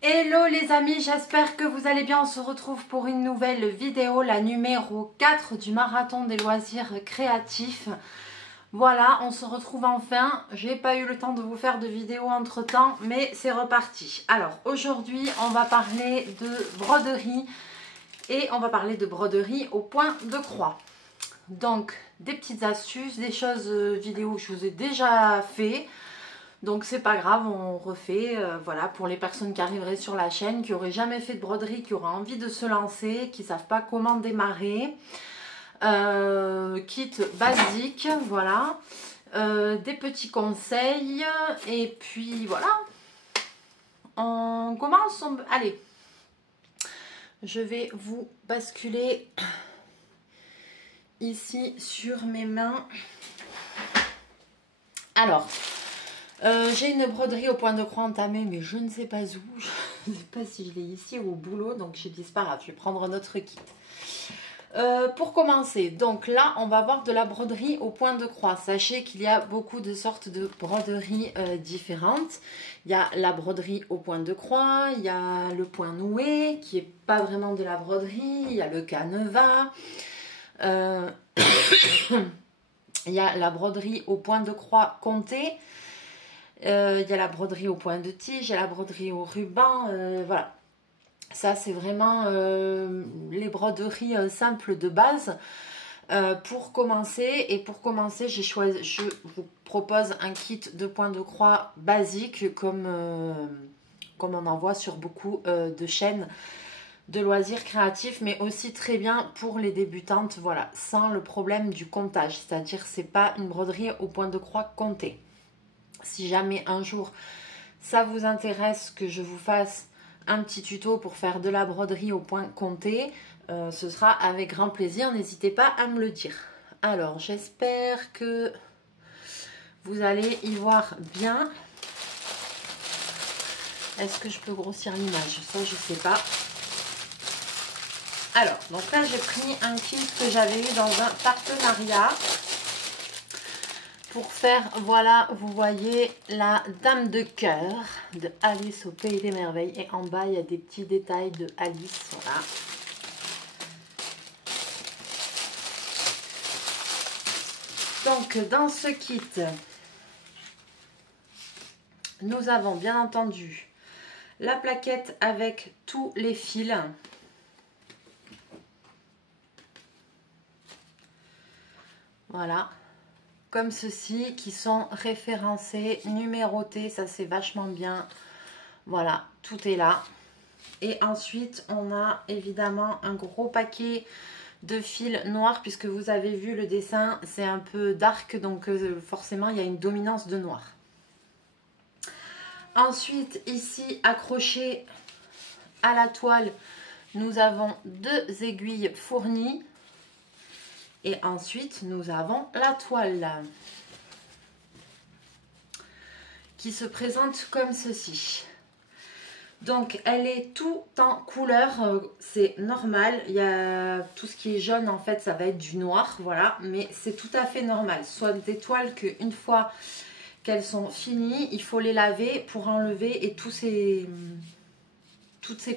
Hello les amis, j'espère que vous allez bien. On se retrouve pour une nouvelle vidéo, la numéro 4 du marathon des loisirs créatifs. Voilà, on se retrouve enfin. J'ai pas eu le temps de vous faire de vidéo entre temps, mais c'est reparti. Alors aujourd'hui, on va parler de broderie et on va parler de broderie au point de croix. Donc des petites astuces, des choses vidéo que je vous ai déjà fait. Donc c'est pas grave, on refait, voilà, pour les personnes qui arriveraient sur la chaîne, qui n'auraient jamais fait de broderie, qui auraient envie de se lancer, qui ne savent pas comment démarrer. Kit basique, voilà. Des petits conseils, et puis voilà. On commence, allez. Je vais vous basculer ici sur mes mains. Alors... j'ai une broderie au point de croix entamée, mais je ne sais pas où. Je ne sais pas si je l'ai ici ou au boulot, donc j'ai dit c'est pas grave, je vais prendre notre kit. Pour commencer, donc là, on va avoir de la broderie au point de croix. Sachez qu'il y a beaucoup de sortes de broderies différentes. Il y a la broderie au point de croix, il y a le point noué, qui n'est pas vraiment de la broderie, il y a le canevas. Il y a la broderie au point de croix compté. Il y a la broderie au point de tige, il y a la broderie au ruban, voilà. Ça, c'est vraiment les broderies simples de base. Pour commencer, je vous propose un kit de point de croix basique, comme on en voit sur beaucoup de chaînes de loisirs créatifs, mais aussi très bien pour les débutantes, voilà, sans le problème du comptage. C'est-à-dire, c'est pas une broderie au point de croix compté. Si jamais un jour ça vous intéresse que je vous fasse un petit tuto pour faire de la broderie au point compté, ce sera avec grand plaisir. N'hésitez pas à me le dire. Alors, j'espère que vous allez y voir bien. Est-ce que je peux grossir l'image? Ça, je sais pas. Alors, donc là, j'ai pris un kit que j'avais eu dans un partenariat. Pour faire, voilà, vous voyez la Dame de cœur de Alice au Pays des Merveilles. Et en bas, il y a des petits détails de Alice, voilà. Donc, dans ce kit, nous avons bien entendu la plaquette avec tous les fils. Voilà. Comme ceci, qui sont référencés, numérotés, ça c'est vachement bien. Voilà, tout est là. Et ensuite, on a évidemment un gros paquet de fils noirs, puisque vous avez vu le dessin, c'est un peu dark, donc forcément il y a une dominance de noir. Ensuite, ici, accroché à la toile, nous avons 2 aiguilles fournies. Et ensuite, nous avons la toile qui se présente comme ceci. Donc, elle est tout en couleur, c'est normal. Il y a tout ce qui est jaune, en fait, ça va être du noir, voilà. Mais c'est tout à fait normal. Soit des toiles qu'une fois qu'elles sont finies, il faut les laver pour enlever et toutes ces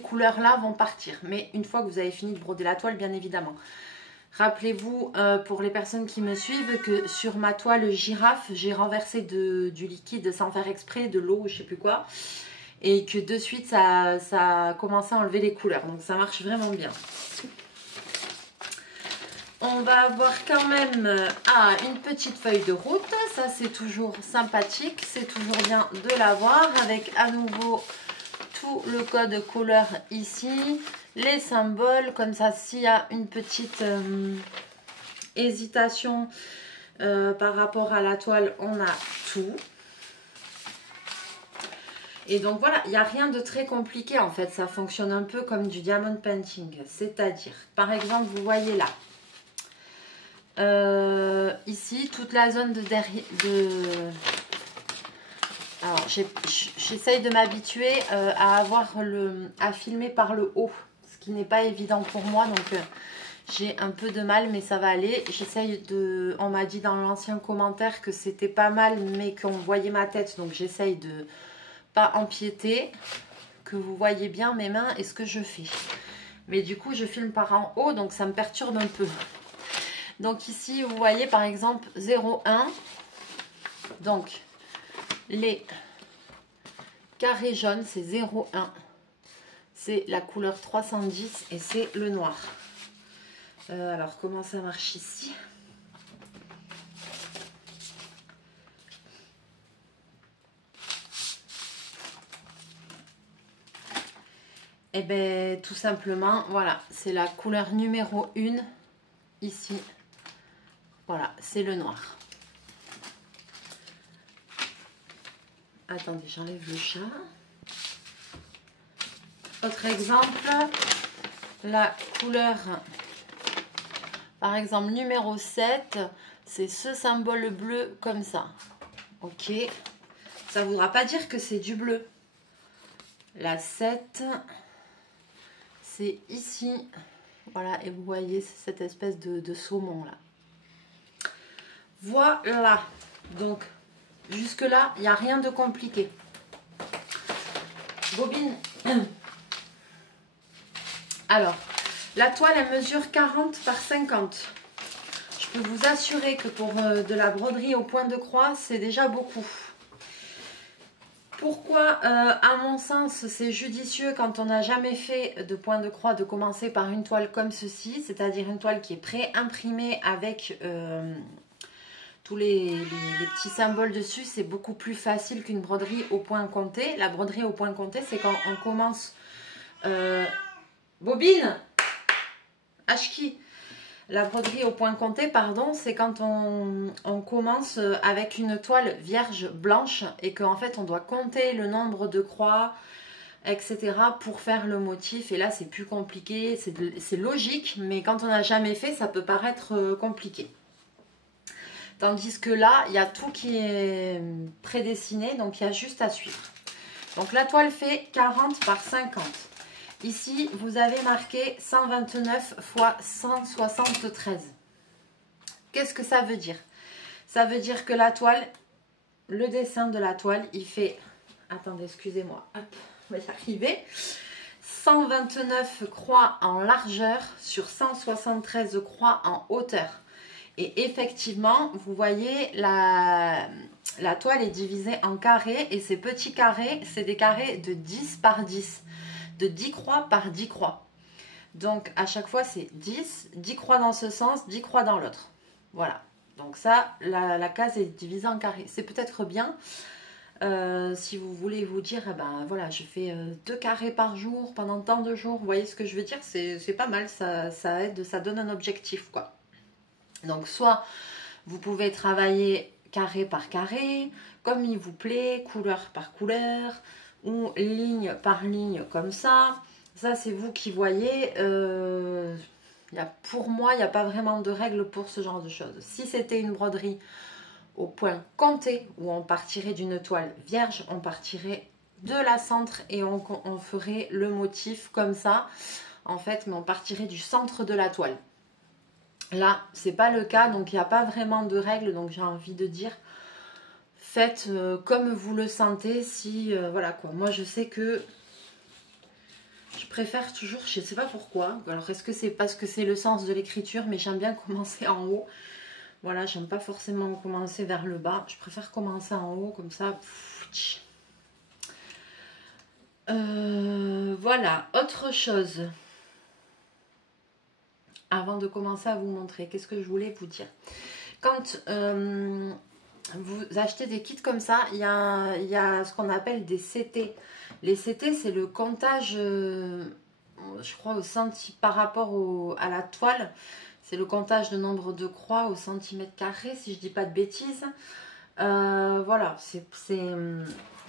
couleurs-là vont partir. Mais une fois que vous avez fini de broder la toile, bien évidemment. Rappelez-vous, pour les personnes qui me suivent, que sur ma toile girafe, j'ai renversé du liquide sans faire exprès, de l'eau, je sais plus quoi. Et que de suite, ça a commencé à enlever les couleurs. Donc ça marche vraiment bien. On va avoir quand même une petite feuille de route. Ça, c'est toujours sympathique. C'est toujours bien de l'avoir avec à nouveau tout le code couleur ici. Les symboles, comme ça, s'il y a une petite hésitation par rapport à la toile, on a tout. Et donc voilà, il n'y a rien de très compliqué en fait, ça fonctionne un peu comme du diamond painting. C'est-à-dire, par exemple, vous voyez là, ici, toute la zone de derrière... Alors, j'essaye de m'habituer à filmer par le haut, ce qui n'est pas évident pour moi, donc j'ai un peu de mal, mais ça va aller. J'essaye de... On m'a dit dans l'ancien commentaire que c'était pas mal, mais qu'on voyait ma tête, donc j'essaye de pas empiéter, que vous voyez bien mes mains et ce que je fais. Mais du coup, je filme par en haut, donc ça me perturbe un peu. Donc ici, vous voyez par exemple 0,1. Donc, les carrés jaunes, c'est 0,1. C'est la couleur 310 et c'est le noir. Alors, comment ça marche ici? Eh bien, tout simplement, voilà, c'est la couleur numéro 1 ici. Voilà, c'est le noir. Attendez, j'enlève le chat. Autre exemple, la couleur, par exemple, numéro 7, c'est ce symbole bleu comme ça. Ok, ça ne voudra pas dire que c'est du bleu. La 7, c'est ici. Voilà, et vous voyez, c'est cette espèce de saumon là. Voilà, donc jusque là, il n'y a rien de compliqué. Bobine. Alors, la toile, elle mesure 40 par 50. Je peux vous assurer que pour de la broderie au point de croix, c'est déjà beaucoup. Pourquoi, à mon sens, c'est judicieux quand on n'a jamais fait de point de croix de commencer par une toile comme ceci, c'est-à-dire une toile qui est pré-imprimée avec tous les petits symboles dessus. C'est beaucoup plus facile qu'une broderie au point compté. La broderie au point compté, c'est quand on commence... Bobine Ashki. La broderie au point compté, pardon, c'est quand on commence avec une toile vierge blanche et qu'en fait on doit compter le nombre de croix, etc. pour faire le motif. Et là c'est plus compliqué, c'est logique, mais quand on n'a jamais fait, ça peut paraître compliqué. Tandis que là, il y a tout qui est prédessiné, donc il y a juste à suivre. Donc la toile fait 40 par 50. Ici, vous avez marqué 129 x 173. Qu'est-ce que ça veut dire? Ça veut dire que la toile, le dessin de la toile, il fait... Attendez, excusez-moi. Hop, on va y arriver. 129 croix en largeur sur 173 croix en hauteur. Et effectivement, vous voyez, la toile est divisée en carrés. Et ces petits carrés, c'est des carrés de 10 par 10. De 10 croix par 10 croix. Donc, à chaque fois, c'est 10 croix dans ce sens, 10 croix dans l'autre. Voilà. Donc ça, la case est divisée en carrés. C'est peut-être bien si vous voulez vous dire, eh ben voilà, je fais 2 carrés par jour pendant tant de jours. Vous voyez ce que je veux dire? C'est pas mal, ça aide, ça donne un objectif, quoi. Donc, soit vous pouvez travailler carré par carré, comme il vous plaît, couleur par couleur, ou ligne par ligne comme ça. Ça, c'est vous qui voyez. Pour moi, il n'y a pas vraiment de règles pour ce genre de choses. Si c'était une broderie au point compté, où on partirait d'une toile vierge, on partirait de la centre et on ferait le motif comme ça, en fait, mais on partirait du centre de la toile. Là, c'est pas le cas, donc il n'y a pas vraiment de règles, donc j'ai envie de dire... Faites comme vous le sentez, si voilà quoi. Moi je sais que je préfère toujours, je ne sais pas pourquoi. Alors est-ce que c'est parce que c'est le sens de l'écriture, mais j'aime bien commencer en haut. Voilà, j'aime pas forcément commencer vers le bas. Je préfère commencer en haut comme ça. Voilà, autre chose. Avant de commencer à vous montrer, qu'est-ce que je voulais vous dire? Quand vous achetez des kits comme ça, il y a ce qu'on appelle des CT. Les CT, c'est le comptage, je crois, par rapport à la toile. C'est le comptage de nombre de croix au centimètre carré, si je dis pas de bêtises. Voilà,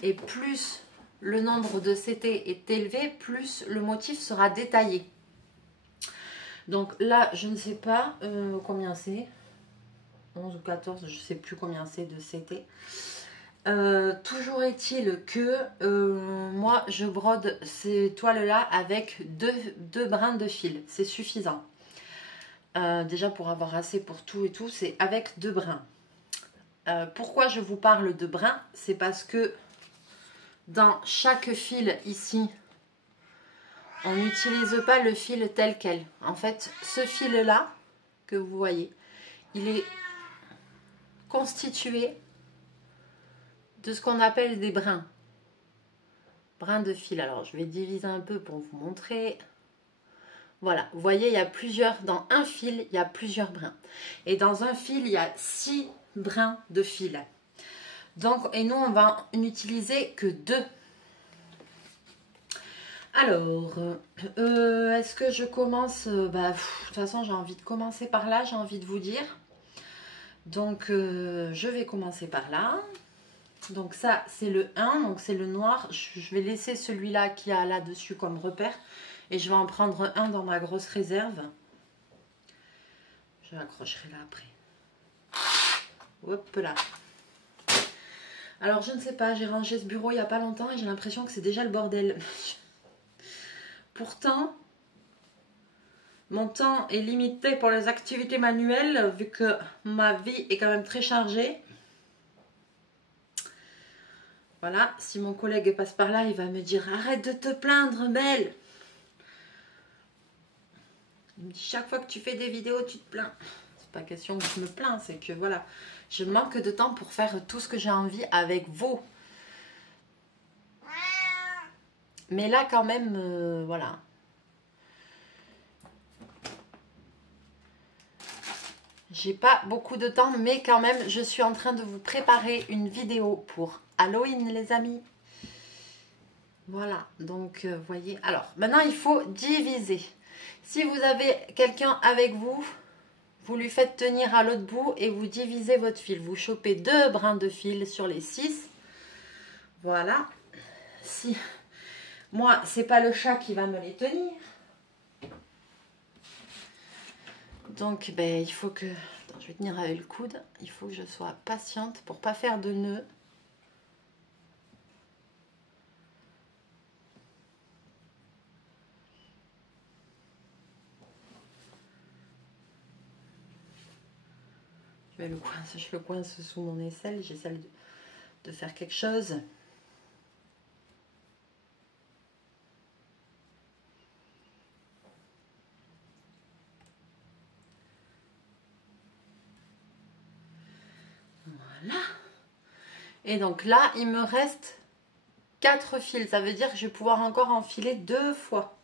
et plus le nombre de CT est élevé, plus le motif sera détaillé. Donc là, je ne sais pas combien c'est. 11 ou 14, je ne sais plus combien c'est de CT. Toujours est-il que moi, je brode ces toiles-là avec deux brins de fil. C'est suffisant. Déjà, pour avoir assez pour tout et tout, c'est avec 2 brins. Pourquoi je vous parle de brins? C'est parce que dans chaque fil ici, on n'utilise pas le fil tel quel. En fait, ce fil-là, que vous voyez, il est constitué de ce qu'on appelle des brins. Brins de fil. Alors, je vais diviser un peu pour vous montrer. Voilà, vous voyez, il y a plusieurs, dans un fil, il y a plusieurs brins. Et dans un fil, il y a 6 brins de fil. Donc, et nous, on va n'utiliser que 2. Alors, est-ce que je commence de toute façon, j'ai envie de commencer par là, j'ai envie de vous dire. Donc, je vais commencer par là. Donc ça, c'est le 1, donc c'est le noir. Je vais laisser celui-là qui a là-dessus comme repère. Et je vais en prendre un dans ma grosse réserve. Je l'accrocherai là après. Hop là. Alors, je ne sais pas, j'ai rangé ce bureau il n'y a pas longtemps et j'ai l'impression que c'est déjà le bordel. Pourtant, mon temps est limité pour les activités manuelles, vu que ma vie est quand même très chargée. Voilà, si mon collègue passe par là, il va me dire « Arrête de te plaindre, Mel !» Il me dit « Chaque fois que tu fais des vidéos, tu te plains. » C'est pas question que je me plains, c'est que voilà, je manque de temps pour faire tout ce que j'ai envie avec vous. Mais là, quand même, voilà. J'ai pas beaucoup de temps, mais quand même, je suis en train de vous préparer une vidéo pour Halloween, les amis. Voilà, donc, vous voyez. Alors, maintenant, il faut diviser. Si vous avez quelqu'un avec vous, vous lui faites tenir à l'autre bout et vous divisez votre fil. Vous chopez 2 brins de fil sur les 6. Voilà. Si moi, c'est pas le chat qui va me les tenir. Donc, ben, il faut que... Attends, je vais tenir avec le coude. Il faut que je sois patiente pour pas faire de nœuds. Je le coince sous mon aisselle. J'essaie de faire quelque chose. Voilà. Et donc là, il me reste 4 fils. Ça veut dire que je vais pouvoir encore enfiler 2 fois.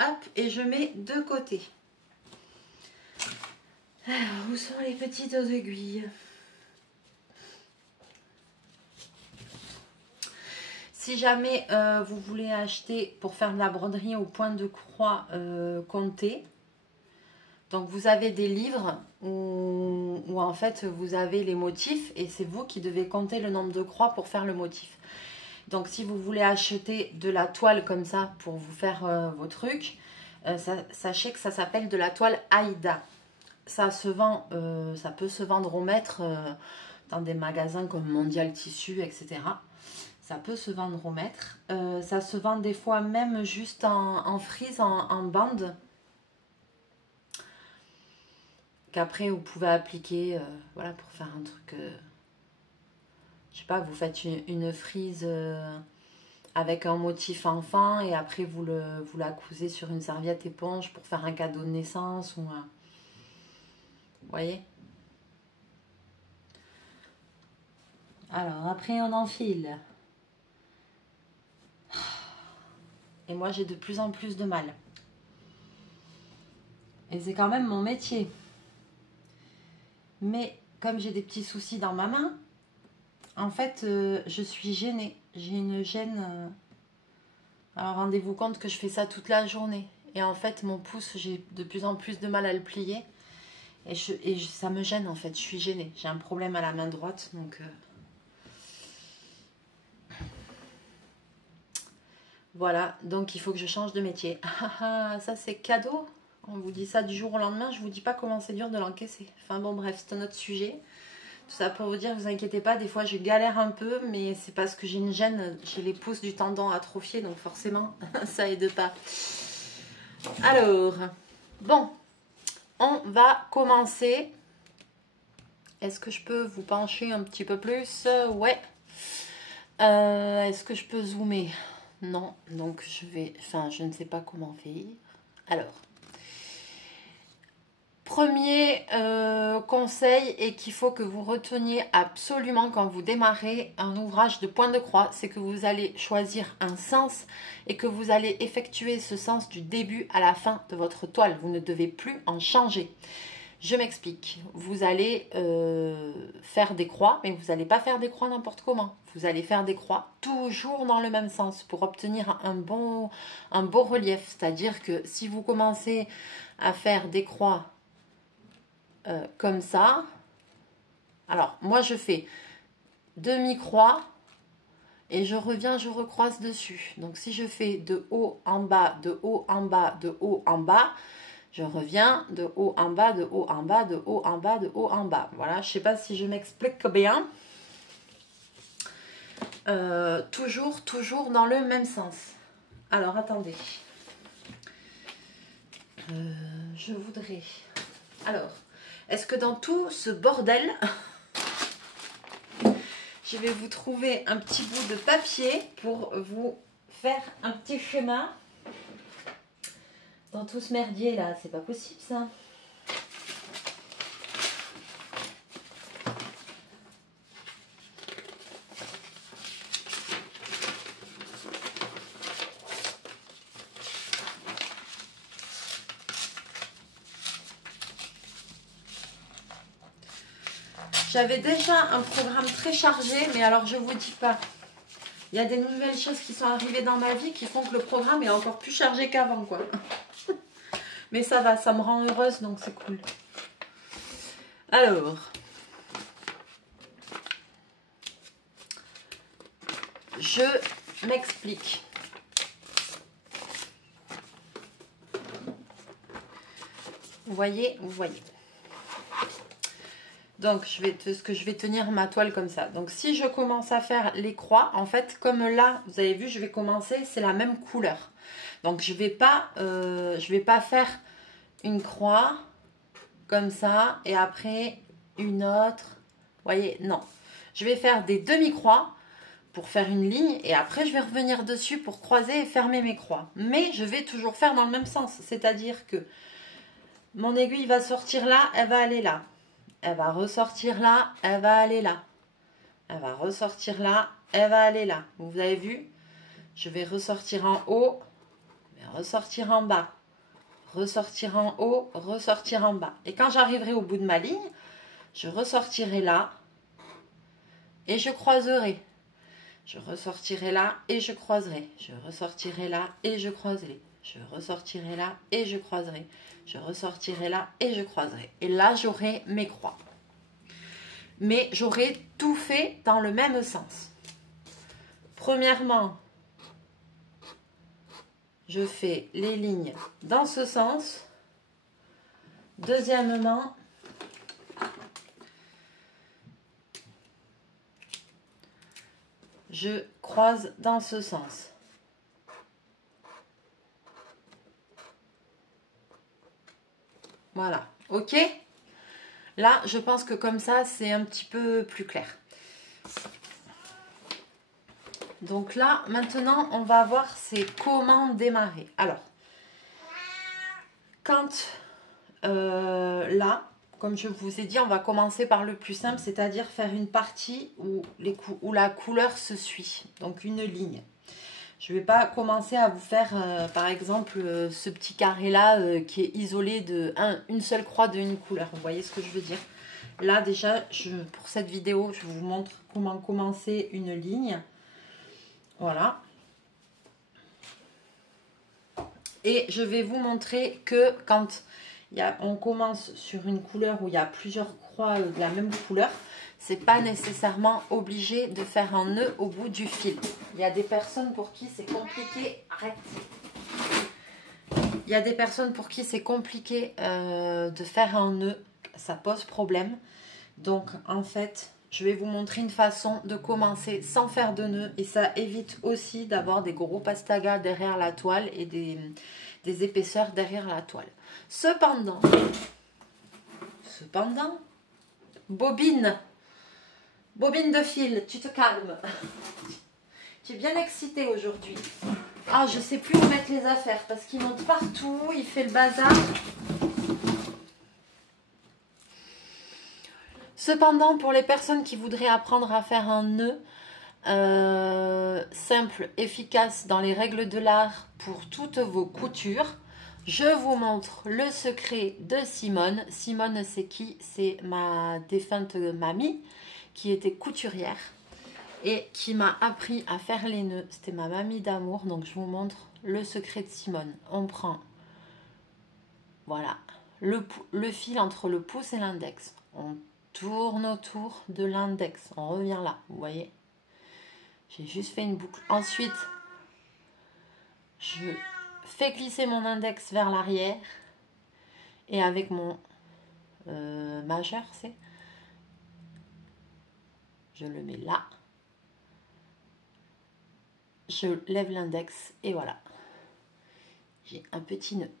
Hop, et je mets de côté. Alors, où sont les petites aiguilles? Si jamais vous voulez acheter pour faire de la broderie au point de croix comptée, donc vous avez des livres où en fait vous avez les motifs et c'est vous qui devez compter le nombre de croix pour faire le motif. Donc si vous voulez acheter de la toile comme ça pour vous faire vos trucs, sachez que ça s'appelle de la toile Aïda. Ça se vend, ça peut se vendre au mètre dans des magasins comme Mondial Tissu, etc. Ça peut se vendre au mètre. Ça se vend des fois même juste en frise, en bande. Qu'après vous pouvez appliquer, voilà, pour faire un truc. Je sais pas, vous faites une frise avec un motif enfant et après vous la cousez sur une serviette éponge pour faire un cadeau de naissance ou vous voyez? Alors, après, on enfile. Et moi, j'ai de plus en plus de mal. Et c'est quand même mon métier. Mais, comme j'ai des petits soucis dans ma main, en fait, je suis gênée. J'ai une gêne. Alors, rendez-vous compte que je fais ça toute la journée. Et en fait, mon pouce, j'ai de plus en plus de mal à le plier. Et ça me gêne en fait, je suis gênée. J'ai un problème à la main droite, donc... Voilà, donc il faut que je change de métier. Ça c'est cadeau. On vous dit ça du jour au lendemain, je vous dis pas comment c'est dur de l'encaisser. Enfin bon bref, c'est un autre sujet. Tout ça pour vous dire, vous inquiétez pas, des fois je galère un peu, mais c'est parce que j'ai une gêne, j'ai les pouces du tendon atrophié, donc forcément ça aide pas. Alors, bon... On va commencer. Est-ce que je peux vous pencher un petit peu plus? Ouais. Est-ce que je peux zoomer? Non, donc je ne sais pas comment faire. Alors, premier conseil et qu'il faut que vous reteniez absolument quand vous démarrez un ouvrage de point de croix, c'est que vous allez choisir un sens et que vous allez effectuer ce sens du début à la fin de votre toile. Vous ne devez plus en changer. Je m'explique. Vous allez faire des croix, mais vous n'allez pas faire des croix n'importe comment. Vous allez faire des croix toujours dans le même sens pour obtenir un beau relief. C'est-à-dire que si vous commencez à faire des croix comme ça, alors moi je fais demi-croix et je reviens, je recroise dessus. Donc si je fais de haut en bas, de haut en bas, de haut en bas, je reviens de haut en bas, de haut en bas, de haut en bas, de haut en bas. Voilà, je ne sais pas si je m'explique bien. Toujours dans le même sens. Alors, attendez. Je voudrais... Alors, est-ce que dans tout ce bordel, je vais vous trouver un petit bout de papier pour vous faire un petit schéma dans tout ce merdier là, c'est pas possible ça. J'avais déjà un programme très chargé, mais alors je vous dis pas. Il y a des nouvelles choses qui sont arrivées dans ma vie qui font que le programme est encore plus chargé qu'avant, quoi. Mais ça va, ça me rend heureuse, donc c'est cool. Alors, je m'explique. Vous voyez, vous voyez. Donc, je vais tenir ma toile comme ça. Donc, si je commence à faire les croix, en fait, comme là, vous avez vu, je vais commencer, c'est la même couleur. Donc, je vais pas faire une croix comme ça et après une autre. Vous voyez, non. Je vais faire des demi-croix pour faire une ligne et après, je vais revenir dessus pour croiser et fermer mes croix. Mais je vais toujours faire dans le même sens. C'est-à-dire que mon aiguille va sortir là, elle va aller là. Elle va ressortir là, elle va aller là. Elle va ressortir là, elle va aller là. Vous avez vu? Je vais ressortir en haut, je vais ressortir en bas. Ressortir en haut, ressortir en bas. Et quand j'arriverai au bout de ma ligne, je ressortirai là et je croiserai. Je ressortirai là et je croiserai. Je ressortirai là et je croiserai. Je ressortirai là et je croiserai. Je ressortirai là et je croiserai. Et là, j'aurai mes croix. Mais j'aurai tout fait dans le même sens. Premièrement, je fais les lignes dans ce sens. Deuxièmement, je croise dans ce sens. Voilà, ok? Là, je pense que comme ça, c'est un petit peu plus clair. Donc là, maintenant, on va voir c'est comment démarrer. Alors, quand là, comme je vous ai dit, on va commencer par le plus simple, c'est-à-dire faire une partie où la couleur se suit, donc une ligne. Je ne vais pas commencer à vous faire, par exemple, ce petit carré-là qui est isolé d'une seule croix d'une couleur. Vous voyez ce que je veux dire? Là, déjà, pour cette vidéo, je vous montre comment commencer une ligne. Voilà. Et je vais vous montrer que quand on commence sur une couleur où il y a plusieurs croix de la même couleur, c'est pas nécessairement obligé de faire un nœud au bout du fil. Il y a des personnes pour qui c'est compliqué. Arrête. Il y a des personnes pour qui c'est compliqué de faire un nœud. Ça pose problème. Donc, en fait, je vais vous montrer une façon de commencer sans faire de nœud. Et ça évite aussi d'avoir des gros pastagas derrière la toile et des épaisseurs derrière la toile. Cependant, bobine de fil, tu te calmes. Tu es bien excitée aujourd'hui. Ah, je sais plus où mettre les affaires parce qu'il monte partout, il fait le bazar. Cependant, pour les personnes qui voudraient apprendre à faire un nœud simple, efficace dans les règles de l'art pour toutes vos coutures, je vous montre le secret de Simone. Simone, c'est qui? C'est ma défunte mamie qui était couturière et qui m'a appris à faire les nœuds. C'était ma mamie d'amour, donc je vous montre le secret de Simone. On prend, voilà, le fil entre le pouce et l'index. On tourne autour de l'index. On revient là, vous voyez. J'ai juste fait une boucle. Ensuite, je fais glisser mon index vers l'arrière. Et avec mon majeur, je le mets là. Je lève l'index et voilà. J'ai un petit nœud.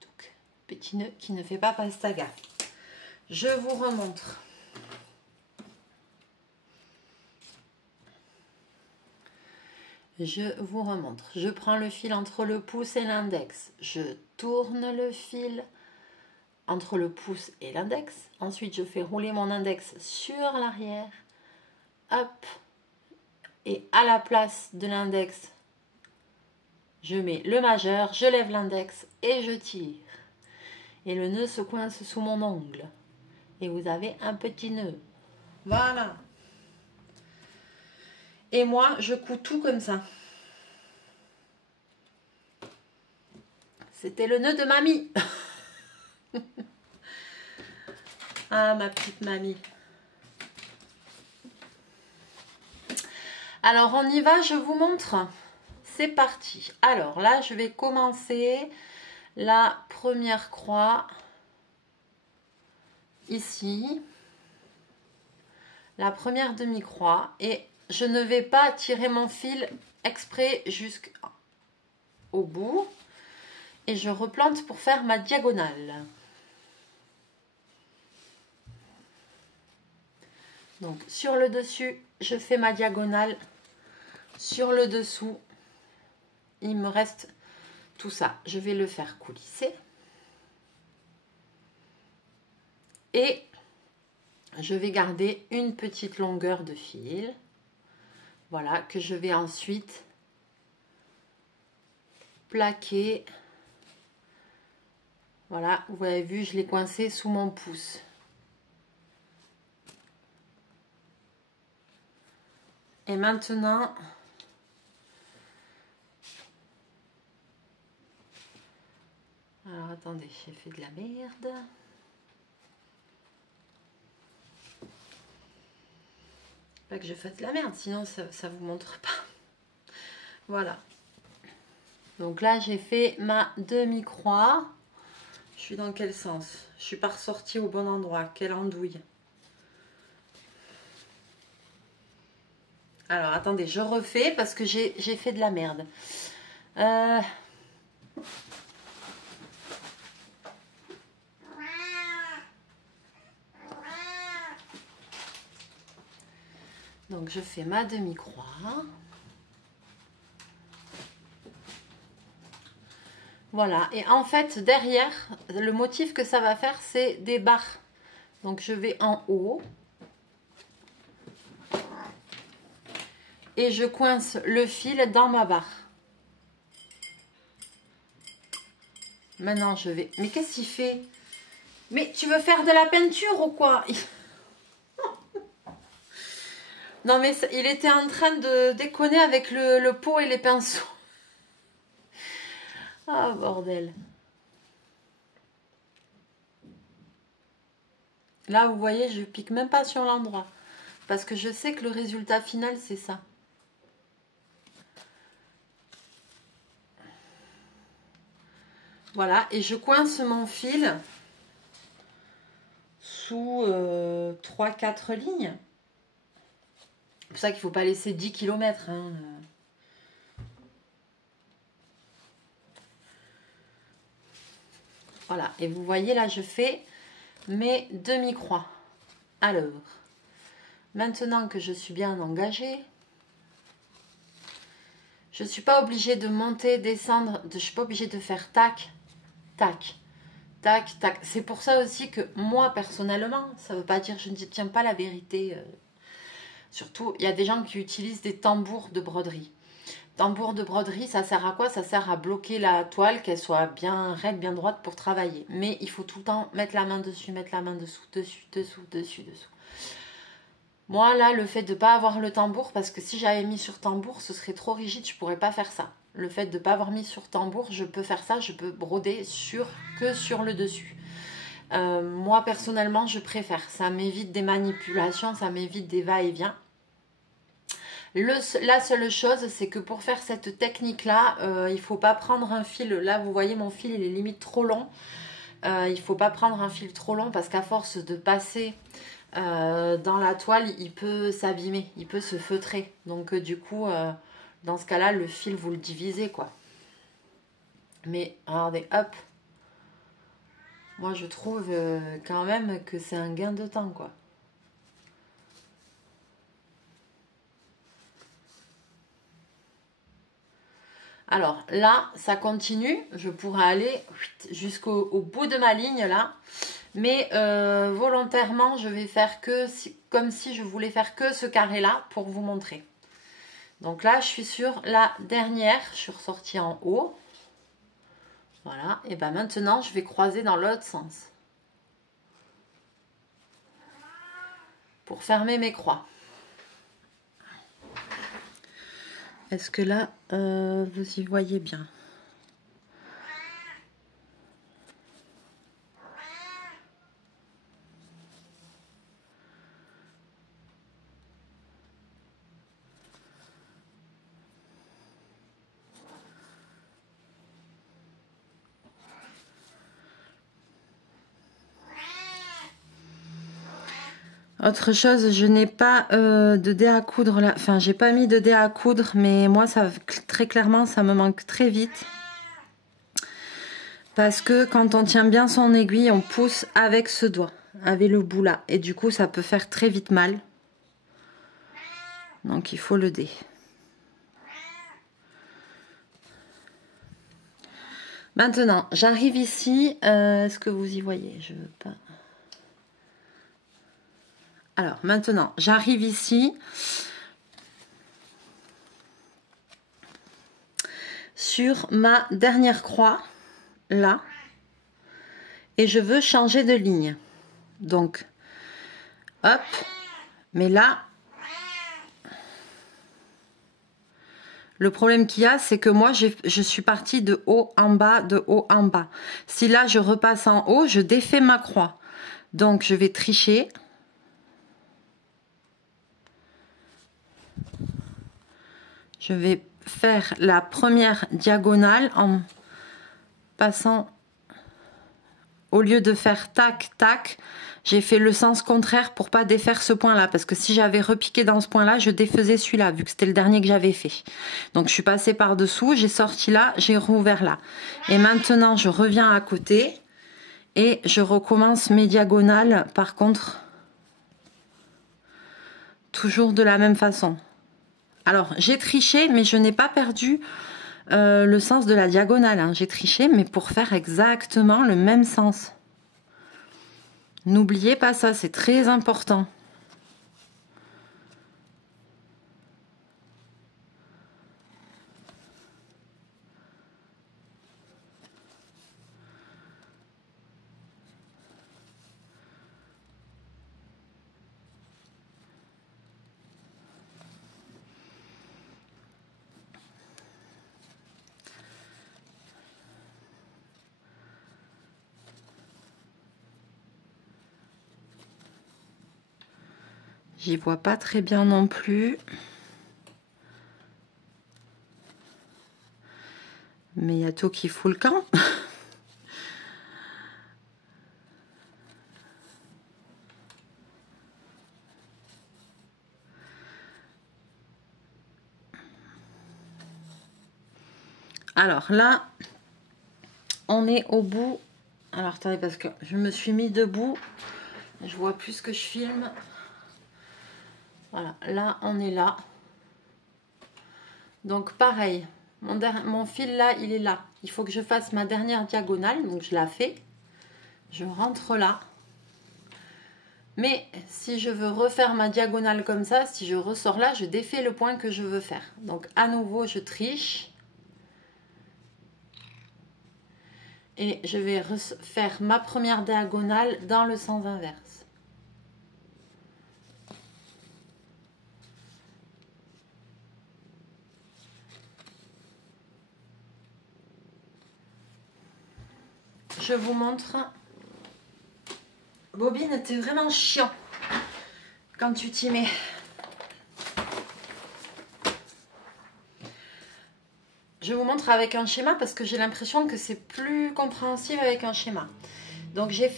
Donc, petit nœud qui ne fait pas pastaga. Je vous remontre. Je vous remontre. Je prends le fil entre le pouce et l'index. Je tourne le fil entre le pouce et l'index. Ensuite, je fais rouler mon index sur l'arrière. Hop. Et à la place de l'index, je mets le majeur, je lève l'index et je tire. Et le nœud se coince sous mon ongle. Et vous avez un petit nœud. Voilà. Et moi, je couds tout comme ça. C'était le nœud de mamie. Ah, ma petite mamie. Alors, on y va, je vous montre. C'est parti. Alors, là, je vais commencer la première croix. Ici. La première demi-croix. Et je ne vais pas tirer mon fil exprès jusqu'au bout. Et je replante pour faire ma diagonale. Donc sur le dessus, je fais ma diagonale. Sur le dessous, il me reste tout ça. Je vais le faire coulisser. Et je vais garder une petite longueur de fil. Voilà, que je vais ensuite plaquer. Voilà, vous avez vu, je l'ai coincé sous mon pouce. Et maintenant, alors attendez, j'ai fait de la merde. Pas que je fasse de la merde, sinon ça vous montre pas. Voilà. Donc là, j'ai fait ma demi-croix. Je suis dans quel sens? Je suis pas ressortie au bon endroit. Quelle andouille. Alors, attendez, je refais parce que j'ai fait de la merde. Donc, je fais ma demi-croix. Voilà, et en fait, derrière, le motif que ça va faire, c'est des barres. Donc, je vais en haut. Et je coince le fil dans ma barre. Maintenant, je vais... Mais qu'est-ce qu'il fait? Mais tu veux faire de la peinture ou quoi? Non, mais il était en train de déconner avec le pot et les pinceaux. Ah, bordel. Là, vous voyez, je pique même pas sur l'endroit. Parce que je sais que le résultat final, c'est ça. Voilà, et je coince mon fil sous 3-4 lignes. C'est pour ça qu'il ne faut pas laisser 10 km. Hein. Voilà, et vous voyez là, je fais mes demi-croix. Alors, Maintenant que je suis bien engagée, je ne suis pas obligée de monter, descendre, je ne suis pas obligée de faire tac, tac, tac, tac. C'est pour ça aussi que moi, personnellement, ça ne veut pas dire que je ne tiens pas la vérité. Surtout, il y a des gens qui utilisent des tambours de broderie. Tambour de broderie, ça sert à quoi? Ça sert à bloquer la toile, qu'elle soit bien raide, bien droite pour travailler. Mais il faut tout le temps mettre la main dessus, mettre la main dessous, dessus, dessous, dessus, dessous. Moi, là, le fait de ne pas avoir le tambour, parce que si j'avais mis sur tambour, ce serait trop rigide, je ne pourrais pas faire ça. Le fait de ne pas avoir mis sur tambour, je peux faire ça, je peux broder que sur le dessus. Moi, personnellement, je préfère. Ça m'évite des manipulations, ça m'évite des va-et-vient. La seule chose, c'est que pour faire cette technique-là, il ne faut pas prendre un fil. Là, vous voyez, mon fil, il est limite trop long. Il ne faut pas prendre un fil trop long parce qu'à force de passer dans la toile, il peut s'abîmer, il peut se feutrer. Donc, du coup, dans ce cas-là, le fil, vous le divisez, quoi. Mais, regardez, hop. Moi, je trouve quand même que c'est un gain de temps, quoi. Alors là, ça continue. Je pourrais aller jusqu'au bout de ma ligne là. Mais volontairement, je vais faire comme si je voulais faire que ce carré-là pour vous montrer. Donc là, je suis sur la dernière. Je suis ressortie en haut. Voilà. Et bien maintenant, je vais croiser dans l'autre sens. Pour fermer mes croix. Est-ce que là, vous y voyez bien? Autre chose, je n'ai pas de dé à coudre là. Enfin, j'ai pas mis de dé à coudre, mais moi, ça très clairement, ça me manque très vite. Parce que quand on tient bien son aiguille, on pousse avec ce doigt, avec le bout là. Et du coup, ça peut faire très vite mal. Donc, il faut le dé. Maintenant, j'arrive ici. Est-ce que vous y voyez? Je veux pas. Alors, maintenant, j'arrive ici. Sur ma dernière croix, là. Et je veux changer de ligne. Donc, hop. Mais là, le problème qu'il y a, c'est que moi, je suis partie de haut en bas, de haut en bas. Si là, je repasse en haut, je défais ma croix. Donc, je vais tricher. Je vais faire la première diagonale en passant, au lieu de faire tac, tac, j'ai fait le sens contraire pour pas défaire ce point-là. Parce que si j'avais repiqué dans ce point-là, je défaisais celui-là, vu que c'était le dernier que j'avais fait. Donc, je suis passée par-dessous, j'ai sorti là, j'ai rouvert là. Et maintenant, je reviens à côté et je recommence mes diagonales, par contre, toujours de la même façon. Alors, j'ai triché, mais je n'ai pas perdu le sens de la diagonale. Hein. J'ai triché, mais pour faire exactement le même sens. N'oubliez pas ça, c'est très important. J'y vois pas très bien non plus. Mais il y a tout qui fout le camp. Alors là, on est au bout. Alors attendez, parce que je me suis mis debout. Je vois plus ce que je filme. Voilà, là on est là. Donc pareil, mon fil là, il est là. Il faut que je fasse ma dernière diagonale, donc je la fais. Je rentre là. Mais si je veux refaire ma diagonale comme ça, si je ressors là, je défais le point que je veux faire. Donc à nouveau, je triche. Et je vais faire ma première diagonale dans le sens inverse. Je vous montre. Bobine, t'es vraiment chiant quand tu t'y mets. Je vous montre avec un schéma parce que j'ai l'impression que c'est plus compréhensible avec un schéma. Donc j'ai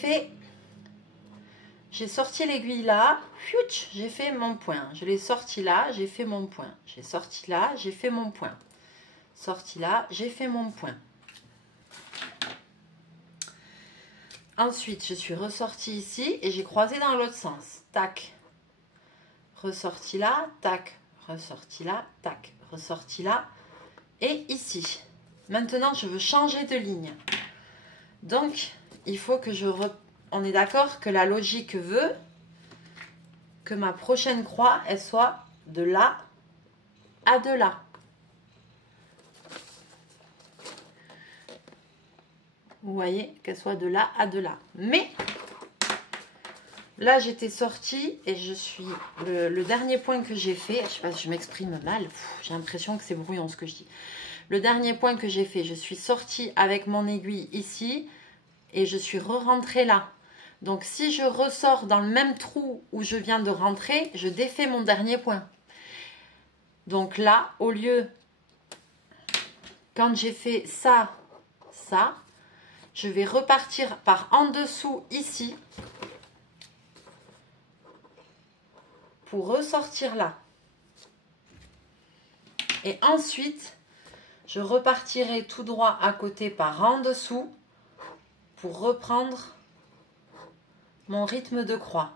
sorti l'aiguille là, j'ai fait mon point. Je l'ai sorti là, j'ai fait mon point. J'ai sorti là, j'ai fait mon point. Sorti là, j'ai fait mon point. Ensuite, je suis ressortie ici et j'ai croisé dans l'autre sens. Tac. Ressorti là, tac. Ressorti là, tac. Ressorti là et ici. Maintenant, je veux changer de ligne. Donc, il faut que on est d'accord que la logique veut que ma prochaine croix, elle soit de là à de là. Vous voyez, qu'elle soit de là à de là. Mais là, j'étais sortie et je suis... Le dernier point que j'ai fait, je sais pas si je m'exprime mal, j'ai l'impression que c'est brouillon ce que je dis. Le dernier point que j'ai fait, je suis sortie avec mon aiguille ici et je suis re-rentrée là. Donc, si je ressors dans le même trou où je viens de rentrer, je défais mon dernier point. Donc là, au lieu, quand j'ai fait ça, ça, je vais repartir par en dessous ici pour ressortir là. Et ensuite, je repartirai tout droit à côté par en dessous pour reprendre mon rythme de croix.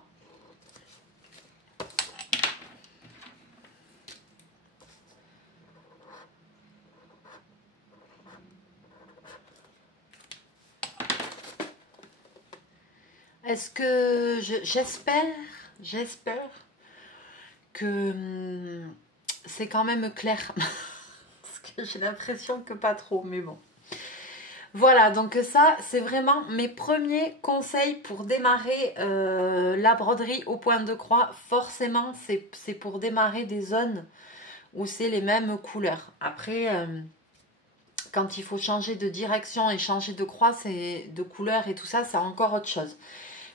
Est-ce que j'espère que c'est quand même clair. Parce que j'ai l'impression que pas trop, mais bon. Voilà, donc ça, c'est vraiment mes premiers conseils pour démarrer la broderie au point de croix. Forcément, c'est pour démarrer des zones où c'est les mêmes couleurs. Après, quand il faut changer de direction et changer de croix, de couleur et tout ça, c'est encore autre chose.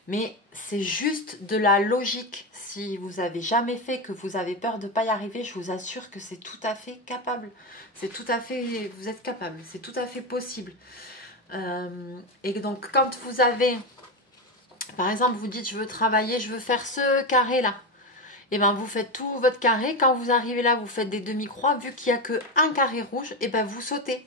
Mais c'est juste de la logique. Si vous avez jamais fait, que vous avez peur de ne pas y arriver, je vous assure que c'est tout à fait capable. C'est tout à fait, vous êtes capable, c'est tout à fait possible. Et donc quand vous avez, par exemple, vous dites je veux travailler, je veux faire ce carré là. Et bien vous faites tout votre carré. Quand vous arrivez là, vous faites des demi-croix. Vu qu'il n'y a qu'un carré rouge, et ben vous sautez.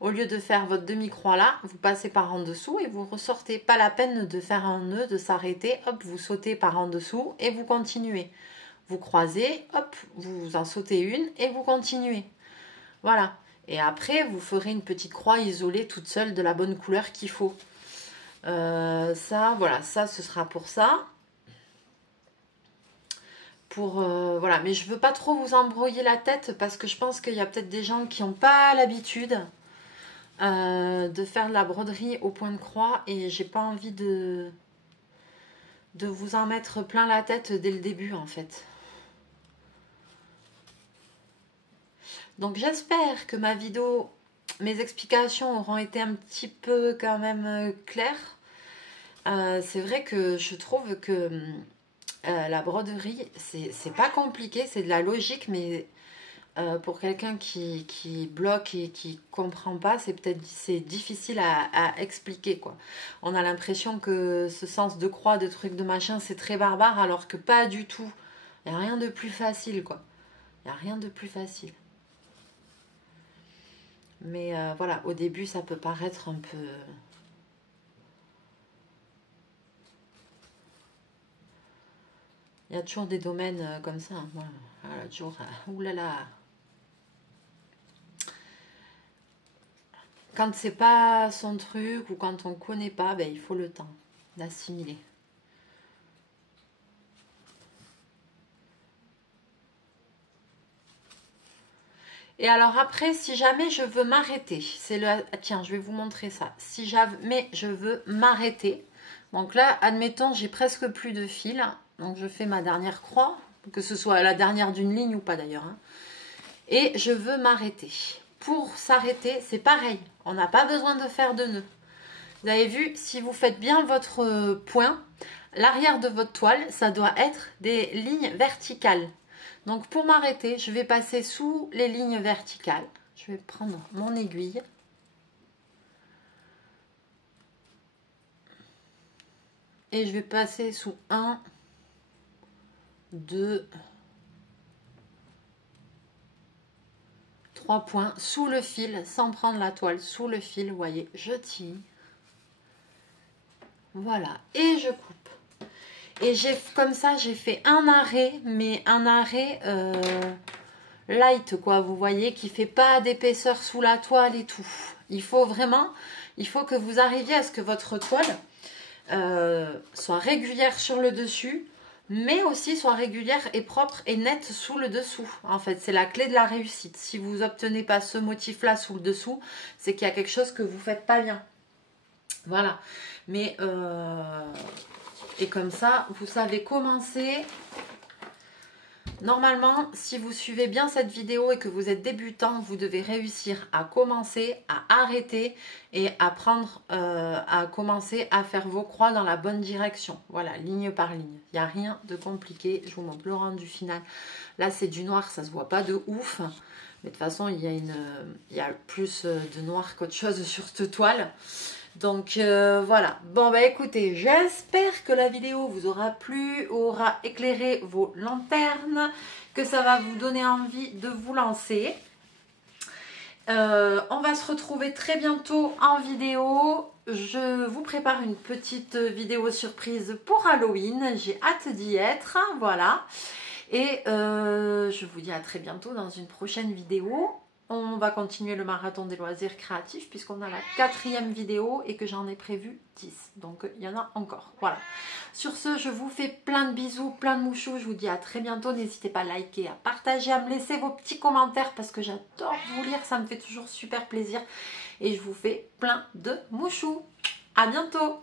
Au lieu de faire votre demi-croix là, vous passez par en dessous et vous ressortez. Pas la peine de faire un nœud, de s'arrêter. Hop, vous sautez par en dessous et vous continuez. Vous croisez, hop, vous en sautez une et vous continuez. Voilà. Et après, vous ferez une petite croix isolée toute seule de la bonne couleur qu'il faut. Ça, voilà, ça, ce sera pour ça. Voilà, mais je veux pas trop vous embrouiller la tête parce que je pense qu'il y a peut-être des gens qui n'ont pas l'habitude de faire de la broderie au point de croix et j'ai pas envie de vous en mettre plein la tête dès le début en fait. Donc j'espère que mes explications auront été un petit peu quand même claires. C'est vrai que je trouve que la broderie, c'est pas compliqué, c'est de la logique, mais pour quelqu'un qui bloque et qui comprend pas, c'est difficile à expliquer quoi. On a l'impression que ce sens de croix, de trucs de machin, c'est très barbare, alors que pas du tout. Il n'y a rien de plus facile quoi. Il n'y a rien de plus facile. Mais voilà, au début, ça peut paraître un peu... Il y a toujours des domaines comme ça. Voilà, toujours, oulala. Quand c'est pas son truc ou quand on connaît pas, ben, il faut le temps d'assimiler. Et alors après, si jamais je veux m'arrêter, c'est le... Tiens, je vais vous montrer ça. Si jamais je veux m'arrêter, donc là, admettons, j'ai presque plus de fil. Donc je fais ma dernière croix, que ce soit la dernière d'une ligne ou pas d'ailleurs. Hein. Et je veux m'arrêter. Pour s'arrêter, c'est pareil. On n'a pas besoin de faire de nœud. Vous avez vu, si vous faites bien votre point, l'arrière de votre toile, ça doit être des lignes verticales. Donc pour m'arrêter, je vais passer sous les lignes verticales. Je vais prendre mon aiguille. Et je vais passer sous 1, 2, 3 points sous le fil, sans prendre la toile, sous le fil, vous voyez, je tire. Voilà, et je coupe. Et j'ai comme ça, j'ai fait un arrêt, mais un arrêt light, quoi, vous voyez, qui fait pas d'épaisseur sous la toile et tout. Il faut vraiment, il faut que vous arriviez à ce que votre toile soit régulière sur le dessus, mais aussi soit régulière et propre et nette sous le dessous. En fait, c'est la clé de la réussite. Si vous n'obtenez pas ce motif-là sous le dessous, c'est qu'il y a quelque chose que vous ne faites pas bien. Voilà. Mais... et comme ça, vous savez commencer. Normalement, si vous suivez bien cette vidéo et que vous êtes débutant, vous devez réussir à commencer, à arrêter et à commencer à faire vos croix dans la bonne direction. Voilà, ligne par ligne. Il n'y a rien de compliqué. Je vous montre le rendu final. Là, c'est du noir, ça ne se voit pas de ouf. Mais de toute façon, il y a plus de noir qu'autre chose sur cette toile. Donc voilà, bon bah écoutez, j'espère que la vidéo vous aura plu, aura éclairé vos lanternes, que ça va vous donner envie de vous lancer. On va se retrouver très bientôt en vidéo. Je vous prépare une petite vidéo surprise pour Halloween, j'ai hâte d'y être, voilà. Et je vous dis à très bientôt dans une prochaine vidéo. On va continuer le marathon des loisirs créatifs puisqu'on a la 4e vidéo et que j'en ai prévu 10. Donc il y en a encore. Voilà. Sur ce, je vous fais plein de bisous, plein de mouchous. Je vous dis à très bientôt. N'hésitez pas à liker, à partager, à me laisser vos petits commentaires parce que j'adore vous lire. Ça me fait toujours super plaisir. Et je vous fais plein de mouchous. À bientôt.